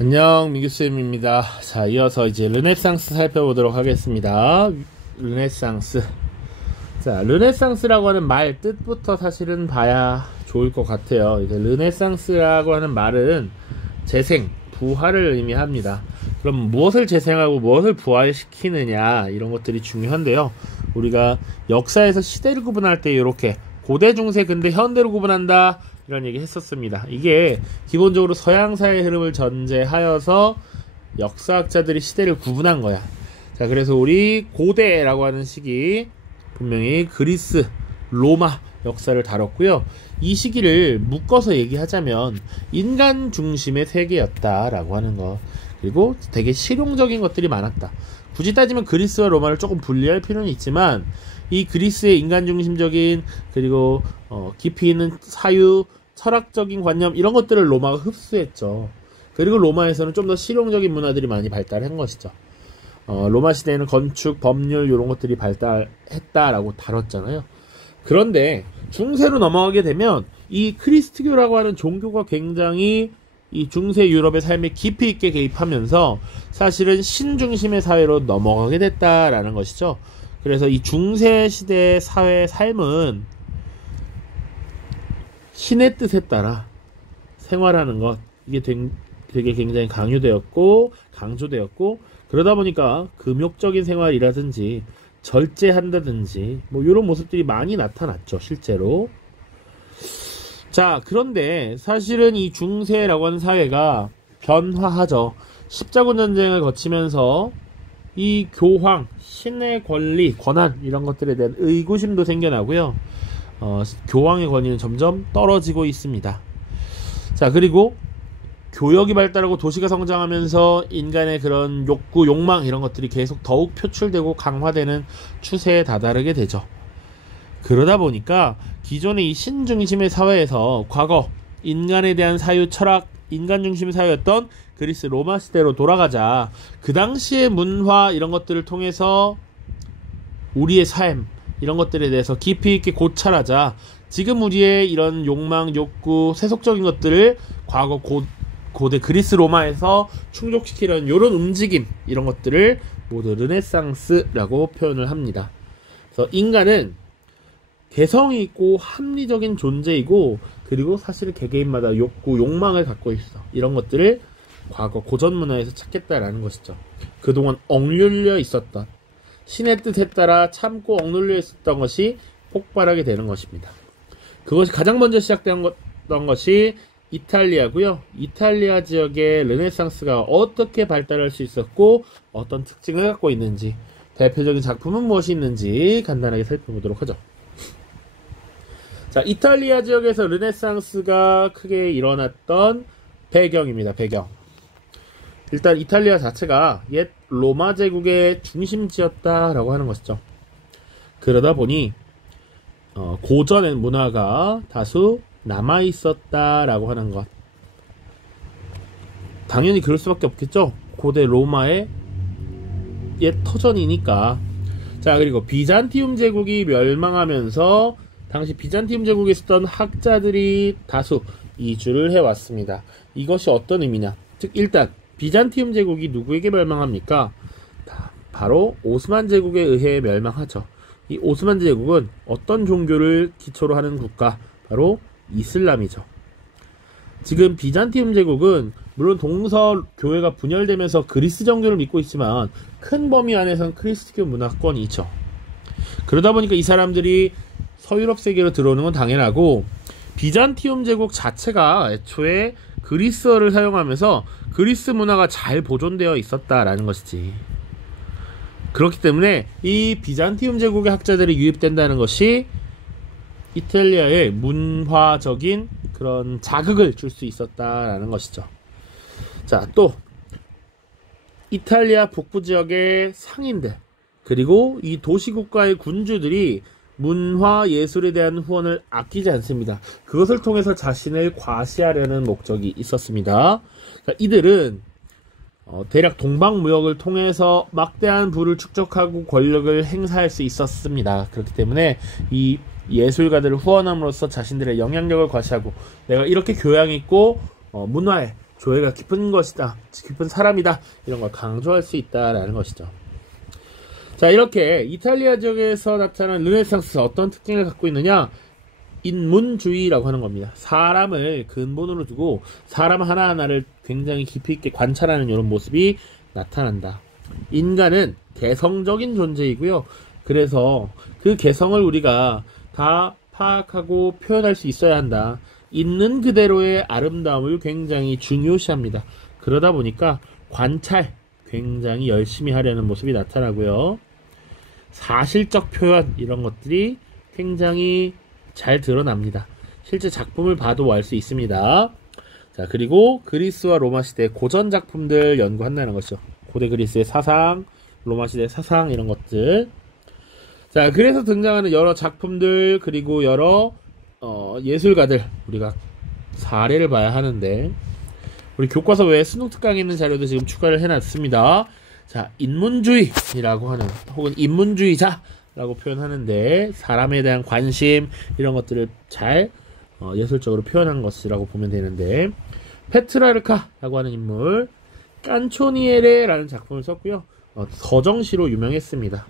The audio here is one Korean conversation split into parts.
안녕, 민규쌤입니다. 자, 이어서 이제 르네상스 살펴보도록 하겠습니다. 르네상스. 자, 르네상스라고 하는 말 뜻부터 사실은 봐야 좋을 것 같아요. 이제 르네상스라고 하는 말은 재생, 부활을 의미합니다. 그럼 무엇을 재생하고 무엇을 부활시키느냐, 이런 것들이 중요한데요. 우리가 역사에서 시대를 구분할 때 이렇게 고대, 중세, 근대, 현대로 구분한다, 이런 얘기 했었습니다. 이게 기본적으로 서양사의 흐름을 전제하여서 역사학자들이 시대를 구분한 거야. 자, 그래서 우리 고대라고 하는 시기 분명히 그리스, 로마 역사를 다뤘고요. 이 시기를 묶어서 얘기하자면 인간 중심의 세계였다라고 하는 거. 그리고 되게 실용적인 것들이 많았다. 굳이 따지면 그리스와 로마를 조금 분리할 필요는 있지만 이 그리스의 인간 중심적인 그리고 깊이 있는 사유, 철학적인 관념 이런 것들을 로마가 흡수했죠. 그리고 로마에서는 좀 더 실용적인 문화들이 많이 발달한 것이죠. 로마 시대에는 건축, 법률 이런 것들이 발달했다라고 다뤘잖아요. 그런데 중세로 넘어가게 되면 이 크리스트교라고 하는 종교가 굉장히 이 중세 유럽의 삶에 깊이 있게 개입하면서 사실은 신중심의 사회로 넘어가게 됐다라는 것이죠. 그래서 이 중세 시대의 사회의 삶은 신의 뜻에 따라 생활하는 것, 이게 되게 굉장히 강조되었고, 그러다 보니까 금욕적인 생활이라든지 절제한다든지 뭐 이런 모습들이 많이 나타났죠, 실제로. 자, 그런데 사실은 이 중세라고 하는 사회가 변화하죠. 십자군 전쟁을 거치면서 이 교황, 신의 권리, 권한 이런 것들에 대한 의구심도 생겨나고요. 교황의 권위는 점점 떨어지고 있습니다. 자, 그리고 교역이 발달하고 도시가 성장하면서 인간의 그런 욕구, 욕망 이런 것들이 계속 더욱 표출되고 강화되는 추세에 다다르게 되죠. 그러다 보니까 기존의 이 신중심의 사회에서 과거 인간에 대한 사유, 철학, 인간 중심의 사회였던 그리스 로마 시대로 돌아가자. 그 당시의 문화 이런 것들을 통해서 우리의 삶 이런 것들에 대해서 깊이 있게 고찰하자. 지금 우리의 이런 욕망, 욕구, 세속적인 것들을 과거 고대 그리스 로마에서 충족시키려는 이런 움직임 이런 것들을 모두 르네상스라고 표현을 합니다. 그래서 인간은 개성이 있고 합리적인 존재이고 그리고 사실 개개인마다 욕구, 욕망을 갖고 있어. 이런 것들을 과거 고전 문화에서 찾겠다라는 것이죠. 그동안 억눌려 있었던 신의 뜻에 따라 참고 억눌려 있었던 것이 폭발하게 되는 것입니다. 그것이 가장 먼저 시작된 것이 이탈리아고요. 이탈리아 지역의 르네상스가 어떻게 발달할 수 있었고 어떤 특징을 갖고 있는지, 대표적인 작품은 무엇이 있는지 간단하게 살펴보도록 하죠. 자, 이탈리아 지역에서 르네상스가 크게 일어났던 배경입니다. 배경. 일단 이탈리아 자체가 옛 로마 제국의 중심지였다라고 하는 것이죠. 그러다 보니 고전의 문화가 다수 남아있었다라고 하는 것. 당연히 그럴 수밖에 없겠죠. 고대 로마의 옛 터전이니까. 자, 그리고 비잔티움 제국이 멸망하면서 당시 비잔티움 제국에 있었던 학자들이 다수 이주를 해왔습니다. 이것이 어떤 의미냐? 즉 일단 비잔티움 제국이 누구에게 멸망합니까? 바로 오스만 제국에 의해 멸망하죠. 이 오스만 제국은 어떤 종교를 기초로 하는 국가? 바로 이슬람이죠. 지금 비잔티움 제국은 물론 동서 교회가 분열되면서 그리스 정교를 믿고 있지만 큰 범위 안에서는 크리스트교 문화권이 있죠. 그러다 보니까 이 사람들이 서유럽 세계로 들어오는 건 당연하고 비잔티움 제국 자체가 애초에 그리스어를 사용하면서 그리스 문화가 잘 보존되어 있었다라는 것이지. 그렇기 때문에 이 비잔티움 제국의 학자들이 유입된다는 것이 이탈리아의 문화적인 그런 자극을 줄 수 있었다라는 것이죠. 자, 또 이탈리아 북부 지역의 상인들 그리고 이 도시국가의 군주들이 문화 예술에 대한 후원을 아끼지 않습니다. 그것을 통해서 자신을 과시하려는 목적이 있었습니다. 자, 이들은 대략 동방무역을 통해서 막대한 부를 축적하고 권력을 행사할 수 있었습니다. 그렇기 때문에 이 예술가들을 후원함으로써 자신들의 영향력을 과시하고 내가 이렇게 교양 있고 문화에 조예가 깊은 것이다, 깊은 사람이다, 이런 걸 강조할 수 있다라는 것이죠. 자, 이렇게 이탈리아 지역에서 나타난 르네상스 어떤 특징을 갖고 있느냐? 인문주의라고 하는 겁니다. 사람을 근본으로 두고 사람 하나하나를 굉장히 깊이 있게 관찰하는 이런 모습이 나타난다. 인간은 개성적인 존재이고요. 그래서 그 개성을 우리가 다 파악하고 표현할 수 있어야 한다. 있는 그대로의 아름다움을 굉장히 중요시합니다. 그러다 보니까 관찰 굉장히 열심히 하려는 모습이 나타나고요. 사실적 표현 이런 것들이 굉장히 잘 드러납니다. 실제 작품을 봐도 알 수 있습니다. 자, 그리고 그리스와 로마 시대 고전 작품들 연구한다는 것이죠. 고대 그리스의 사상, 로마 시대 사상 이런 것들. 자, 그래서 등장하는 여러 작품들 그리고 여러 예술가들 우리가 사례를 봐야 하는데, 우리 교과서 외에 수능 특강에 있는 자료도 지금 추가를 해놨습니다. 자, 인문주의라고 하는 혹은 인문주의자라고 표현하는데 사람에 대한 관심 이런 것들을 잘 예술적으로 표현한 것이라고 보면 되는데, 페트라르카라고 하는 인물 깐초니에레라는 작품을 썼고요. 서정시로 유명했습니다.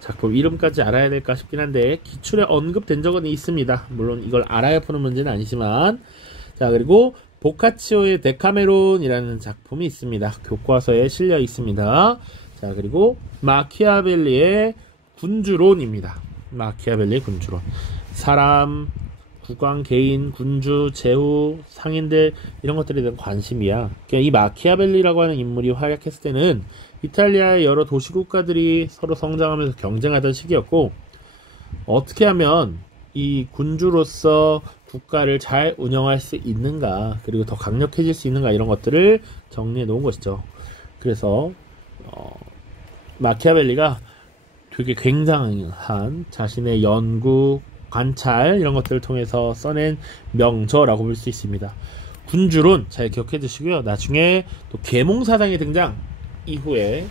작품 이름까지 알아야 될까 싶긴 한데 기출에 언급된 적은 있습니다. 물론 이걸 알아야 푸는 문제는 아니지만. 자, 그리고 보카치오의 데카메론이라는 작품이 있습니다. 교과서에 실려 있습니다. 자, 그리고 마키아벨리의 군주론입니다. 마키아벨리의 군주론. 사람, 국왕, 개인, 군주, 제후, 상인들 이런 것들에 대한 관심이야. 그러니까 이 마키아벨리라고 하는 인물이 활약했을 때는 이탈리아의 여러 도시국가들이 서로 성장하면서 경쟁하던 시기였고, 어떻게 하면 이 군주로서 국가를 잘 운영할 수 있는가, 그리고 더 강력해질 수 있는가, 이런 것들을 정리해 놓은 것이죠. 그래서 마키아벨리가 되게 굉장한 자신의 연구, 관찰 이런 것들을 통해서 써낸 명저라고 볼 수 있습니다. 군주론 잘 기억해 두시고요. 나중에 또 계몽사상의 등장 이후에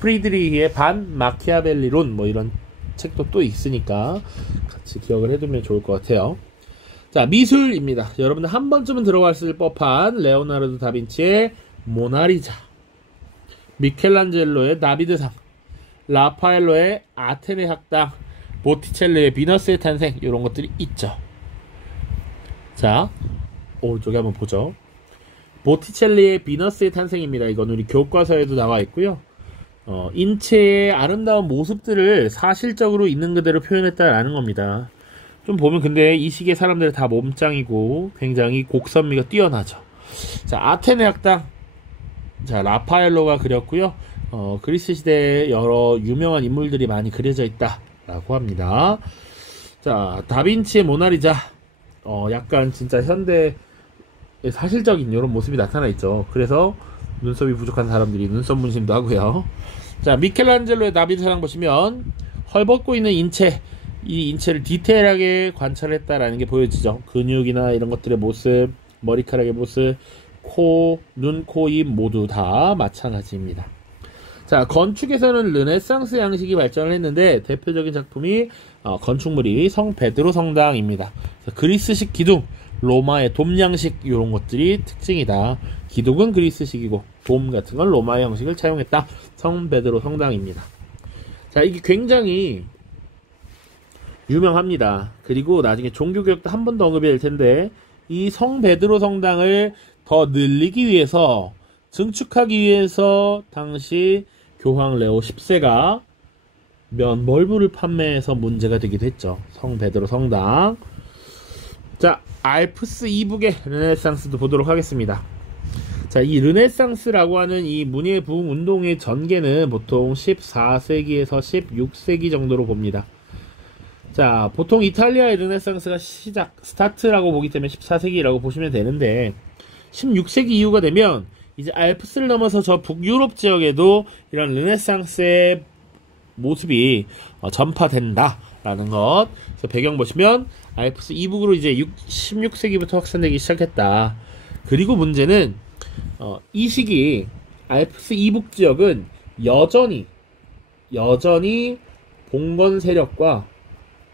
프리드리히의 반 마키아벨리론 뭐 이런 책도 또 있으니까 같이 기억을 해두면 좋을 것 같아요. 자, 미술입니다. 여러분들 한 번쯤은 들어봤을 법한 레오나르도 다빈치의 모나리자, 미켈란젤로의 다비드상, 라파엘로의 아테네 학당, 보티첼리의 비너스의 탄생 이런 것들이 있죠. 자, 오른쪽에 한번 보죠. 보티첼리의 비너스의 탄생입니다. 이건 우리 교과서에도 나와 있고요. 인체의 아름다운 모습들을 사실적으로 있는 그대로 표현했다라는 겁니다. 좀 보면 근데 이 시기의 사람들은 다 몸짱이고 굉장히 곡선미가 뛰어나죠. 자, 아테네 학당. 자, 라파엘로가 그렸고요. 그리스 시대에 여러 유명한 인물들이 많이 그려져 있다라고 합니다. 자, 다빈치의 모나리자. 약간 진짜 현대 사실적인 이런 모습이 나타나 있죠. 그래서 눈썹이 부족한 사람들이 눈썹 문신도 하고요. 자, 미켈란젤로의 다비드상 보시면 헐벗고 있는 인체, 이 인체를 디테일하게 관찰했다라는 게 보여지죠. 근육이나 이런 것들의 모습, 머리카락의 모습, 코, 눈, 코, 입 모두 다 마찬가지입니다. 자, 건축에서는 르네상스 양식이 발전을 했는데 대표적인 작품이 건축물이 성 베드로 성당입니다. 그리스식 기둥, 로마의 돔 양식 이런 것들이 특징이다. 기둥은 그리스식이고 돔 같은 건 로마의 형식을 차용했다. 성 베드로 성당입니다. 자, 이게 굉장히 유명합니다. 그리고 나중에 종교개혁도 한 번 더 언급이 될 텐데, 이 성 베드로 성당을 더 늘리기 위해서, 증축하기 위해서 당시 교황 레오 10세가 면벌부를 판매해서 문제가 되기도 했죠. 성 베드로 성당. 자, 알프스 이북의 르네상스도 보도록 하겠습니다. 자, 이 르네상스라고 하는 이 문예 부흥 운동의 전개는 보통 14세기에서 16세기 정도로 봅니다. 자, 보통 이탈리아의 르네상스가 스타트라고 보기 때문에 14세기라고 보시면 되는데, 16세기 이후가 되면 이제 알프스를 넘어서 저 북유럽 지역에도 이런 르네상스의 모습이 전파된다라는 것. 그래서 배경 보시면 알프스 이북으로 이제 16세기부터 확산되기 시작했다. 그리고 문제는 이 시기 알프스 이북 지역은 여전히 봉건 세력과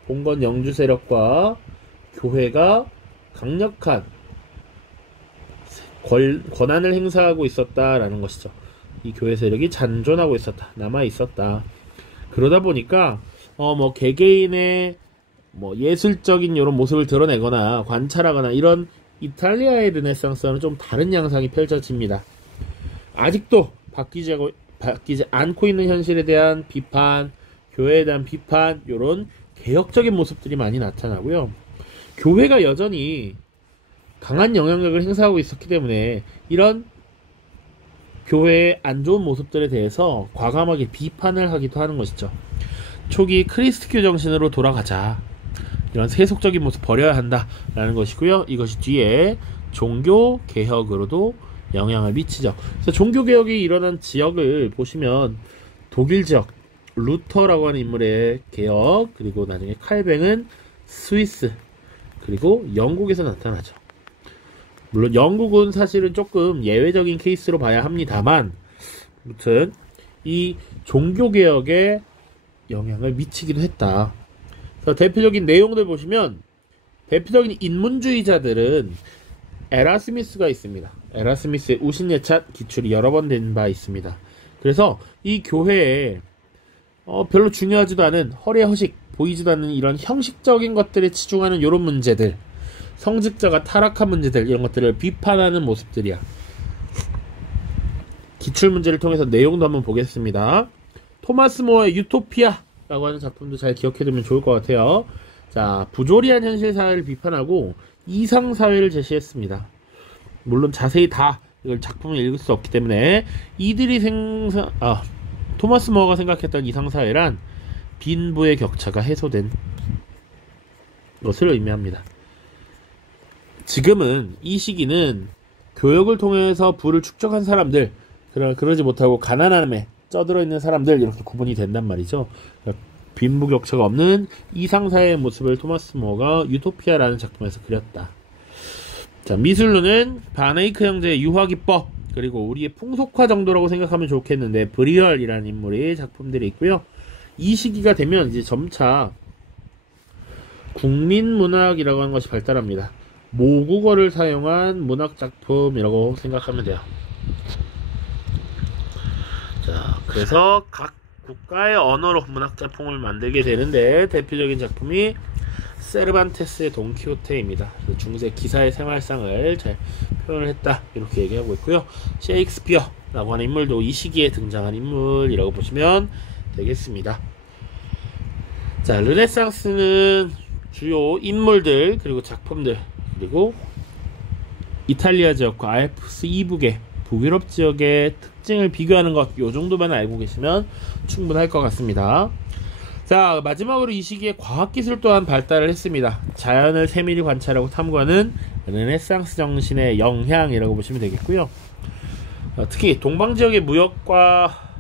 봉건 영주 세력과 교회가 강력한 권한을 행사하고 있었다라는 것이죠. 이 교회 세력이 잔존하고 있었다, 남아 있었다. 그러다 보니까 뭐 개개인의 뭐 예술적인 이런 모습을 드러내거나 관찰하거나 이런 이탈리아의 르네상스와는 좀 다른 양상이 펼쳐집니다. 아직도 바뀌지 않고 있는 현실에 대한 비판, 교회에 대한 비판, 이런 개혁적인 모습들이 많이 나타나고요. 교회가 여전히 강한 영향력을 행사하고 있었기 때문에 이런 교회의 안 좋은 모습들에 대해서 과감하게 비판을 하기도 하는 것이죠. 초기 크리스트교 정신으로 돌아가자, 이런 세속적인 모습 버려야 한다라는 것이고요. 이것이 뒤에 종교 개혁으로도 영향을 미치죠. 그래서 종교 개혁이 일어난 지역을 보시면 독일 지역 루터라고 하는 인물의 개혁, 그리고 나중에 칼뱅은 스위스, 그리고 영국에서 나타나죠. 물론 영국은 사실은 조금 예외적인 케이스로 봐야 합니다만, 아무튼 이 종교 개혁에 영향을 미치기도 했다. 그래서 대표적인 내용들 보시면 대표적인 인문주의자들은 에라스미스가 있습니다. 에라스미스의 우신예찬 기출이 여러 번 된 바 있습니다. 그래서 이 교회에 별로 중요하지도 않은 허례 허식, 보이지도 않는 이런 형식적인 것들에 치중하는 이런 문제들, 성직자가 타락한 문제들, 이런 것들을 비판하는 모습들이야. 기출문제를 통해서 내용도 한번 보겠습니다. 토마스 모어의 유토피아라고 하는 작품도 잘 기억해두면 좋을 것 같아요. 자, 부조리한 현실 사회를 비판하고 이상 사회를 제시했습니다. 물론 자세히 다 이걸 작품을 읽을 수 없기 때문에 이들이 토마스 모어가 생각했던 이상 사회란 빈부의 격차가 해소된 것을 의미합니다. 지금은 이 시기는 교역을 통해서 부를 축적한 사람들, 그러지 못하고 가난함에 쩌들어 있는 사람들, 이렇게 구분이 된단 말이죠. 빈부 격차가 없는 이상사회의 모습을 토마스 모어가 유토피아라는 작품에서 그렸다. 자, 미술로는 바네이크 형제의 유화기법, 그리고 우리의 풍속화 정도라고 생각하면 좋겠는데 브리얼이라는 인물의 작품들이 있고요. 이 시기가 되면 이제 점차 국민문학이라고 하는 것이 발달합니다. 모국어를 사용한 문학작품이라고 생각하면 돼요. 자, 그래서 각 국가의 언어로 문학작품을 만들게 되는데 대표적인 작품이 세르반테스의 돈키호테입니다. 중세 기사의 생활상을 잘 표현을 했다, 이렇게 얘기하고 있고요. 셰익스피어라고 하는 인물도 이 시기에 등장한 인물이라고 보시면 되겠습니다. 자, 르네상스는 주요 인물들, 그리고 작품들, 그리고 이탈리아 지역과 알프스 이북의 북유럽 지역의 특징을 비교하는 것, 요 정도만 알고 계시면 충분할 것 같습니다. 자, 마지막으로 이 시기에 과학기술 또한 발달을 했습니다. 자연을 세밀히 관찰하고 탐구하는 르네상스 정신의 영향이라고 보시면 되겠고요. 특히 동방지역의 무역과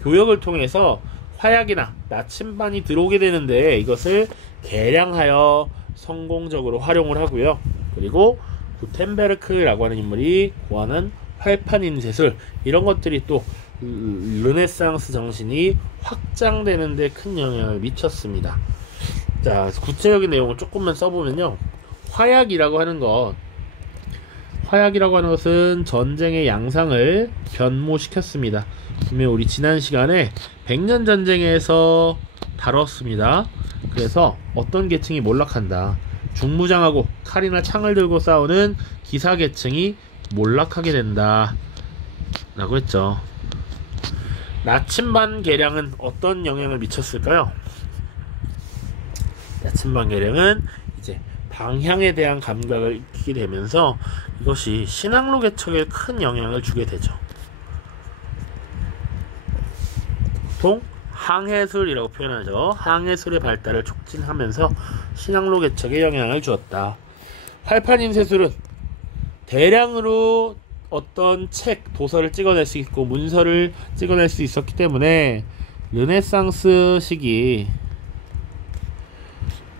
교역을 통해서 화약이나 나침반이 들어오게 되는데 이것을 개량하여 성공적으로 활용을 하고요. 그리고 구텐베르크라고 하는 인물이 고안한 활판인 제술, 이런 것들이 또 르네상스 정신이 확장되는 데 큰 영향을 미쳤습니다. 자, 구체적인 내용을 조금만 써보면요. 화약이라고 하는 것은 전쟁의 양상을 변모시켰습니다. 분명 우리 지난 시간에 백년 전쟁에서 다뤘습니다. 그래서 어떤 계층이 몰락한다, 중무장하고 칼이나 창을 들고 싸우는 기사계층이 몰락하게 된다 라고 했죠. 나침반 계량은 어떤 영향을 미쳤을까요? 나침반 계량은 이제 방향에 대한 감각을 익히게 되면서 이것이 신항로 개척에 큰 영향을 주게 되죠. 보통 항해술이라고 표현하죠. 항해술의 발달을 촉진하면서 신항로 개척에 영향을 주었다. 활판인쇄술은 대량으로 어떤 책, 도서를 찍어낼 수 있고 문서를 찍어낼 수 있었기 때문에 르네상스 시기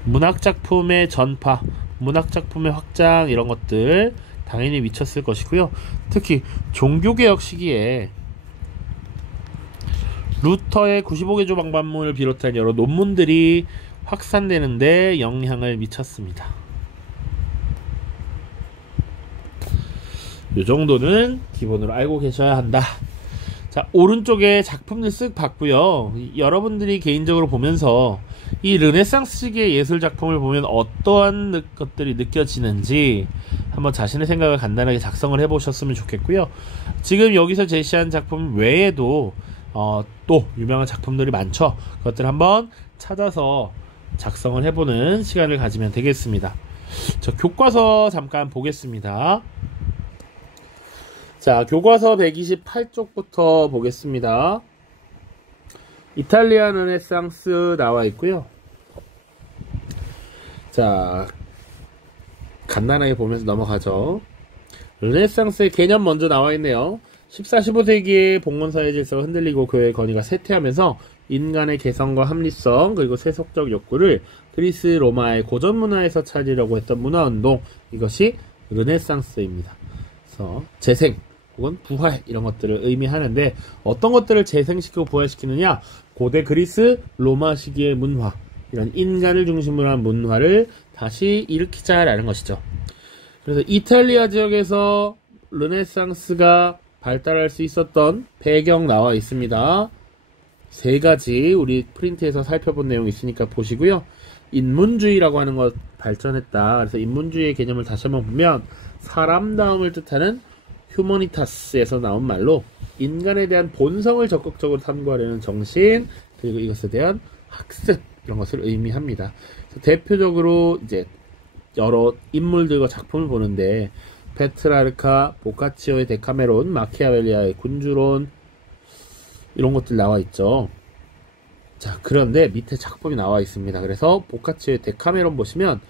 문학작품의 전파, 문학작품의 확장, 이런 것들 당연히 미쳤을 것이고요. 특히 종교개혁 시기에 루터의 95개 조방반문을 비롯한 여러 논문들이 확산되는데 영향을 미쳤습니다. 요 정도는 기본으로 알고 계셔야 한다. 자, 오른쪽에 작품을 쓱 봤고요. 여러분들이 개인적으로 보면서 이 르네상스 시기의 예술 작품을 보면 어떠한 것들이 느껴지는지 한번 자신의 생각을 간단하게 작성을 해보셨으면 좋겠고요. 지금 여기서 제시한 작품 외에도 또 유명한 작품들이 많죠. 그것들 한번 찾아서 작성을 해보는 시간을 가지면 되겠습니다. 저 교과서 잠깐 보겠습니다. 자, 교과서 128쪽부터 보겠습니다. 이탈리아 르네상스 나와 있고요. 자, 간단하게 보면서 넘어가죠. 르네상스의 개념 먼저 나와 있네요. 14, 15세기에 봉건사회 질서가 흔들리고 교회의 권위가 쇠퇴하면서 인간의 개성과 합리성 그리고 세속적 욕구를 그리스 로마의 고전 문화에서 찾으려고 했던 문화운동, 이것이 르네상스입니다. 그래서 재생 혹은 부활 이런 것들을 의미하는데, 어떤 것들을 재생시키고 부활시키느냐, 고대 그리스 로마 시기의 문화, 이런 인간을 중심으로 한 문화를 다시 일으키자라는 것이죠. 그래서 이탈리아 지역에서 르네상스가 발달할 수 있었던 배경 나와 있습니다. 세 가지 우리 프린트에서 살펴본 내용이 있으니까 보시고요. 인문주의라고 하는 것 발전했다. 그래서 인문주의의 개념을 다시 한번 보면 사람다움을 뜻하는 휴머니타스에서 나온 말로 인간에 대한 본성을 적극적으로 탐구하려는 정신, 그리고 이것에 대한 학습, 이런 것을 의미합니다. 대표적으로 이제 여러 인물들과 작품을 보는데 페트라르카, 보카치오의 데카메론, 마키아벨리아의 군주론, 이런 것들 나와 있죠. 자, 그런데 밑에 작품이 나와 있습니다. 그래서 보카치오의 데카메론 보시면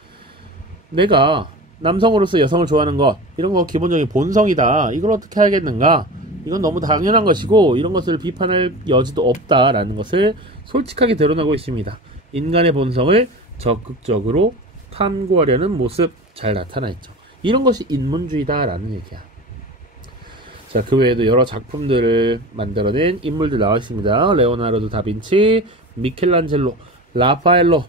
내가 남성으로서 여성을 좋아하는 것, 이런 거 기본적인 본성이다. 이걸 어떻게 하겠는가? 이건 너무 당연한 것이고 이런 것을 비판할 여지도 없다라는 것을 솔직하게 드러나고 있습니다. 인간의 본성을 적극적으로 탐구하려는 모습 잘 나타나 있죠. 이런 것이 인문주의다라는 얘기야. 자, 그 외에도 여러 작품들을 만들어낸 인물들 나와 있습니다. 레오나르도 다빈치, 미켈란젤로, 라파엘로,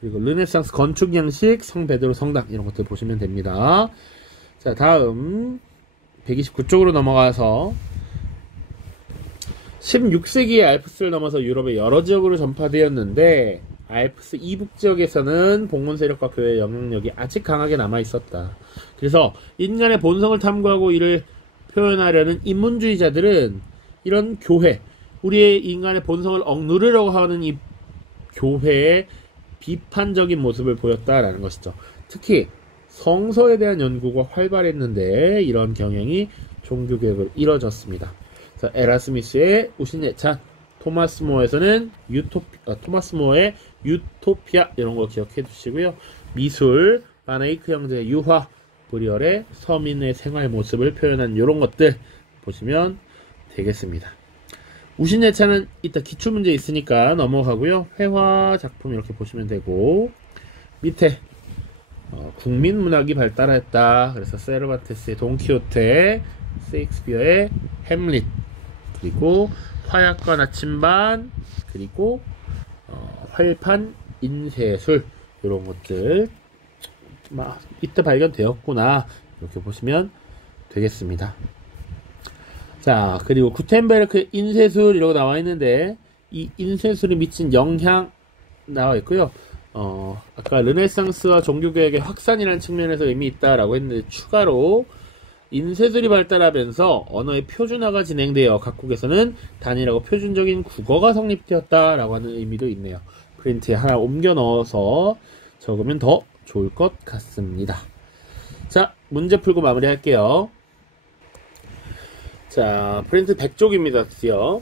그리고 르네상스 건축 양식, 성베드로 성당, 이런 것들 보시면 됩니다. 자, 다음 129쪽으로 넘어가서 16세기에 알프스를 넘어서 유럽의 여러 지역으로 전파되었는데 알프스 이북 지역에서는 봉건 세력과 교회의 영향력이 아직 강하게 남아 있었다. 그래서 인간의 본성을 탐구하고 이를 표현하려는 인문주의자들은 이런 교회, 우리의 인간의 본성을 억누르려고 하는 이 교회의 비판적인 모습을 보였다라는 것이죠. 특히 성서에 대한 연구가 활발했는데 이런 경향이 종교개혁으로 이뤄졌습니다. 에라스미스의 우신예찬, 토마스 모어에서는 토마스 모어의 유토피아, 이런 거 기억해 두시고요. 미술, 바네이크 형제의 유화, 브리얼의 서민의 생활 모습을 표현한 이런 것들 보시면 되겠습니다. 우신예찬은 이따 기출문제 있으니까 넘어가고요. 회화 작품 이렇게 보시면 되고, 밑에 국민문학이 발달했다. 그래서 세르반테스의 돈키호테, 세익스피어의 햄릿, 그리고 화약과 나침반, 그리고 활판, 인쇄술, 이런 것들 이때 발견되었구나, 이렇게 보시면 되겠습니다. 자, 그리고 구텐베르크의 인쇄술 이라고 나와 있는데 이 인쇄술이 미친 영향 나와 있고요. 아까 르네상스와 종교개혁의 확산이라는 측면에서 의미 있다라고 했는데 추가로 인쇄술이 발달하면서 언어의 표준화가 진행되어 각국에서는 단일하고 표준적인 국어가 성립되었다라고 하는 의미도 있네요. 프린트에 하나 옮겨 넣어서 적으면 더 좋을 것 같습니다. 자, 문제 풀고 마무리할게요. 자, 프린트 100쪽입니다. 드디어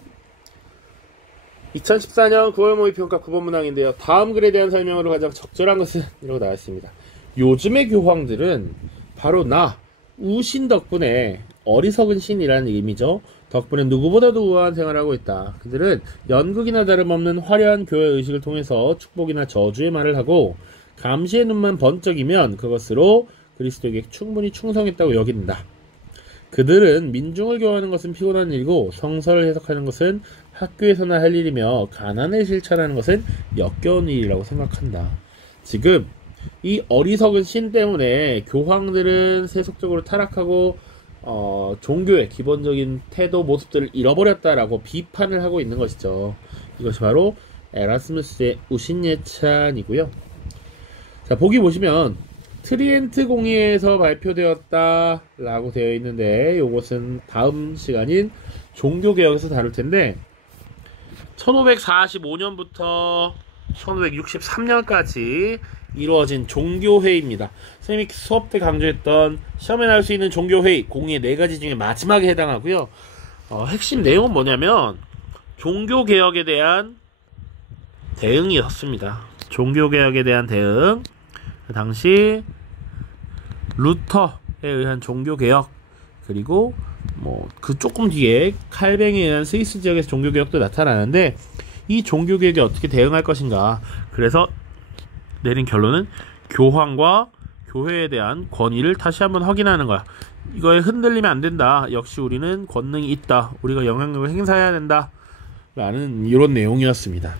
2014년 9월 모의평가 9번 문항인데요. 다음 글에 대한 설명으로 가장 적절한 것은 이라고 나왔습니다. 요즘의 교황들은 바로 나 우신 덕분에, 어리석은 신이라는 의미죠. 덕분에 누구보다도 우아한 생활을 하고 있다. 그들은 연극이나 다름없는 화려한 교회 의식을 통해서 축복이나 저주의 말을 하고 감시의 눈만 번쩍이면 그것으로 그리스도에게 충분히 충성했다고 여긴다. 그들은 민중을 교화하는 것은 피곤한 일이고 성서를 해석하는 것은 학교에서나 할 일이며 가난을 실천하는 것은 역겨운 일이라고 생각한다. 지금 이 어리석은 신 때문에 교황들은 세속적으로 타락하고 종교의 기본적인 태도 모습들을 잃어버렸다라고 비판을 하고 있는 것이죠. 이것이 바로 에라스무스의 우신예찬이고요. 자, 보기 보시면 트리엔트 공의에서 발표되었다 라고 되어 있는데, 요것은 다음 시간인 종교개혁에서 다룰 텐데, 1545년부터 1563년까지 이루어진 종교회의입니다. 선생님이 수업 때 강조했던 시험에 나올 수 있는 종교회의, 공의의 4가지 중에 마지막에 해당하고요. 핵심 내용은 뭐냐면 종교개혁에 대한 대응이었습니다. 종교개혁에 대한 대응, 그 당시 루터에 의한 종교개혁, 그리고 그 조금 뒤에 칼뱅에 의한 스위스 지역에서 종교개혁도 나타나는데, 이 종교개혁에 어떻게 대응할 것인가. 그래서 내린 결론은 교황과 교회에 대한 권위를 다시 한번 확인하는 거야. 이거에 흔들리면 안 된다. 역시 우리는 권능이 있다. 우리가 영향력을 행사해야 된다. 라는 이런 내용이었습니다.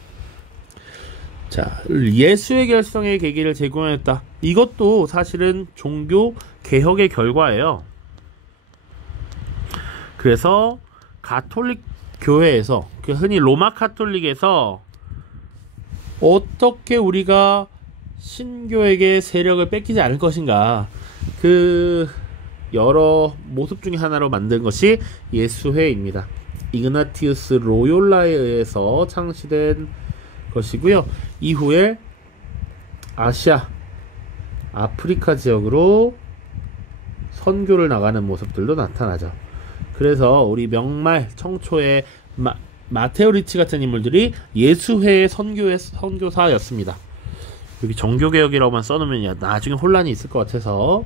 자, 예수의 결성의 계기를 제공했다. 이것도 사실은 종교 개혁의 결과예요. 그래서 가톨릭 교회에서, 흔히 로마 카톨릭에서 어떻게 우리가 신교에게 세력을 뺏기지 않을 것인가, 그 여러 모습 중에 하나로 만든 것이 예수회입니다. 이그나티우스 로욜라에 의해서 창시된 것이고요. 이후에 아시아, 아프리카 지역으로 선교를 나가는 모습들도 나타나죠. 그래서 우리 명말 청초의 마테오 리치 같은 인물들이 예수회의 선교사였습니다. 여기 종교개혁이라고만 써놓으면 나중에 혼란이 있을 것 같아서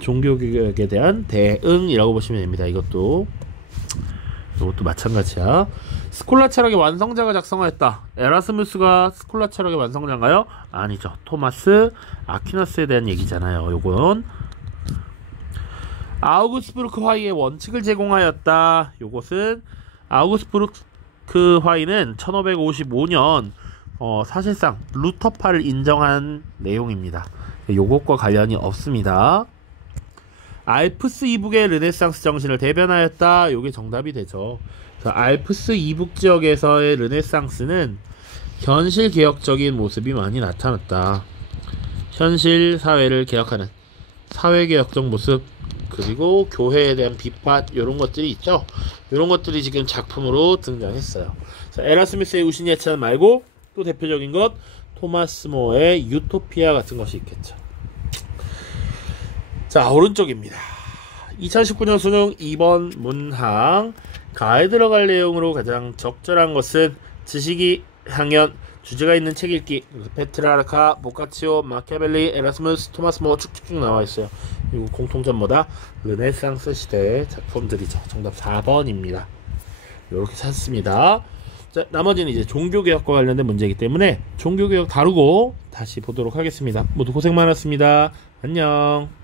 종교개혁에 대한 대응이라고 보시면 됩니다. 이것도 마찬가지야. 스콜라 철학의 완성자가 작성하였다. 에라스무스가 스콜라 철학의 완성자인가요? 아니죠. 토마스 아퀴나스에 대한 얘기잖아요. 요건 아우구스부르크 화의의 원칙을 제공하였다. 요것은 아우구스부르크 화의는 1555년 사실상 루터파를 인정한 내용입니다. 요것과 관련이 없습니다. 알프스 이북의 르네상스 정신을 대변하였다. 요게 정답이 되죠. 알프스 이북 지역에서의 르네상스는 현실 개혁적인 모습이 많이 나타났다. 현실 사회를 개혁하는 사회개혁적 모습, 그리고 교회에 대한 비판, 이런 것들이 있죠. 이런 것들이 지금 작품으로 등장했어요. 자, 에라스무스의 우신예찬 말고 또 대표적인 것, 토마스 모어의 유토피아 같은 것이 있겠죠. 자, 오른쪽입니다. 2019년 수능 2번 문항 가에 들어갈 내용으로 가장 적절한 것은 지식이 향연, 주제가 있는 책 읽기, 페트라르카, 보카치오, 마키아벨리, 에라스무스, 토마스 모어 쭉쭉쭉 나와 있어요. 그리고 공통점 뭐다? 르네상스 시대의 작품들이죠. 정답 4번입니다. 이렇게 찾습니다. 자, 나머지는 이제 종교개혁과 관련된 문제이기 때문에 종교개혁 다루고 다시 보도록 하겠습니다. 모두 고생 많았습니다. 안녕.